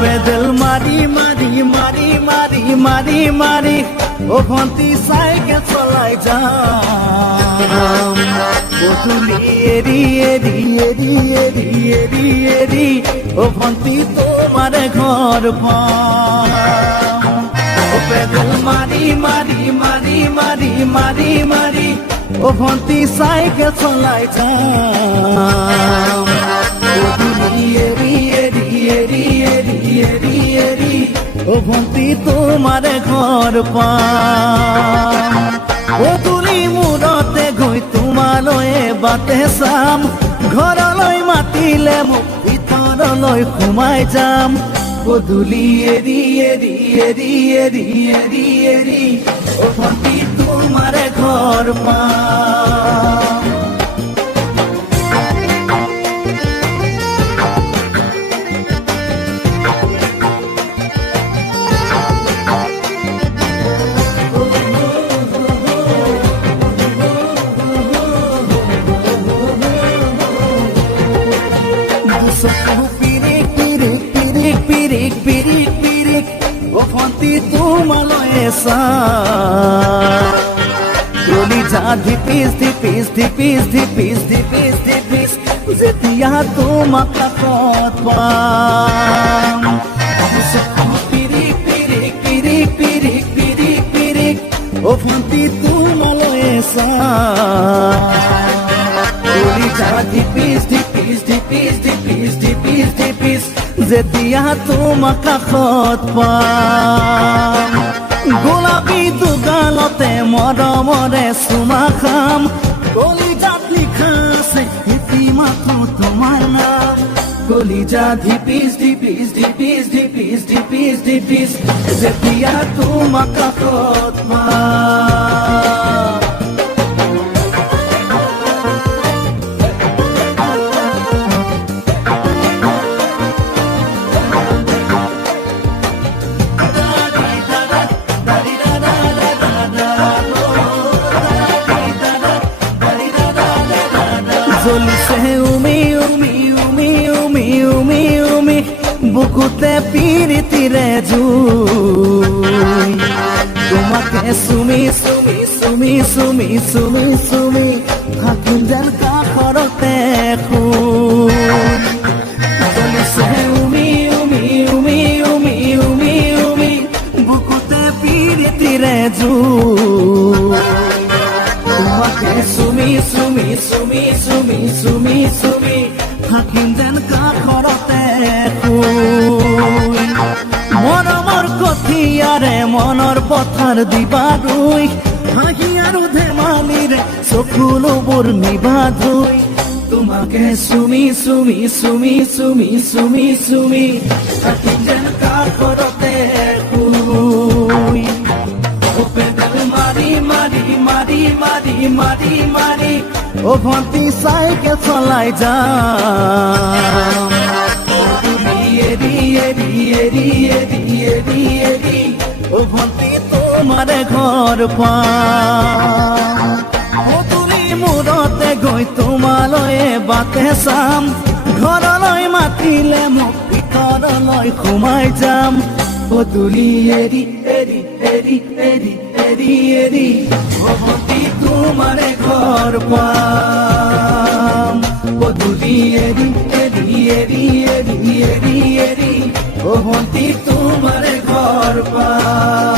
pedal মারি মারি মারি মারি মারি মারি ও ভন্তি সাইকেল চলাই যাম গধূলি এরি এরি এরি এরি এরি এরি ও ভন্তি তোমার ঘর পাম ও পেডেল মারি মারি মারি মারি মারি মারি ও ভন্তি সাইকেল চলাই যাম গধূলি এরি এরি এরি এরি এরি এরি ও ভন্তি তোমার ঘর পাম গধূলি মূৰতে গৈ তোমালৈ বাটে চাম ঘৰলৈ মাতিলে মোক ভিতৰলৈ সোমাই যাম গধূলি এৰি এৰি এৰি এৰি এৰি এৰি ও ভন্তি তোমাৰ ঘৰ পাম পিরিক পিরিক পিরিক পিরিক পিরিক পিরিক ও ভন্তি তোমালৈ কলিজা ধিপিস ধিপিস ধিপিস ধিপিস ধিপিস ধিপিস যেতিয়া তোমাক কাষত পাম পিরিক পিরিক পিরিক পিরিক পিরিক পিরিক ও ভন্তি তোমালৈ কলিজা ধিপিস ধিপিস ধিপিস ধিপিস ধিপিস ধিপিস যেতিয়া তোমাক কাষত পাম গোলাপী দুগালতে মৰমৰে চুমা খাম কলিজাত লিখা আছে হিপি মাথো তোমাৰ নাম কলিজা ধিপিস ধিপিস ধিপিস ধিপিস ধিপিস ধিপিস যেতিয়া তোমাক কাষত পাম জ্বলিছে উমি উমি উমি উমি উমি উমি বুকুতে পিৰিতিৰে জুই তোমাকে চুমি চুমি চুমি চুমি চুমি চুমি থাকিম যেন কাষৰতে খুন জ্বলিছে উমি উমি উমি উমি উমি উমি বুকুতে পিৰিতিৰে জুই তোমাকে চুমি চুমি চুমি চুমি চুমি চুমি থাকিম যেন কাষৰতে শুই মৰমৰ কঠিয়াৰে মনৰ পথাৰ দিবা ৰুই হাঁহি আৰু ধেমালিৰে চকুলোবোৰ নিবা ধুই তোমাকে চুমি চুমি চুমি চুমি চুমি চুমি থাকিম যেন কাষৰতে শুই পেডেল মারি মারি মারি মারি মারি মারি ও ভন্তি সাইকেল চলাই যাম এরি এরি এরি এরি এরি এরি ও ভন্তি তোমার ঘর পাম গধূলি মূৰতে গৈ তোমালৈ বাটে চাম ঘৰলৈ মাতিলে মোক ভিতৰলৈ সোমাই যাম গধূলি এৰি এৰি এৰি এৰি এৰি এৰি ও ভন্তি তোমাৰ ঘৰ পাম গধূলি এৰি এৰি এৰি এৰি এৰি এৰি ও ভন্তি তোমাৰ ঘৰ পাম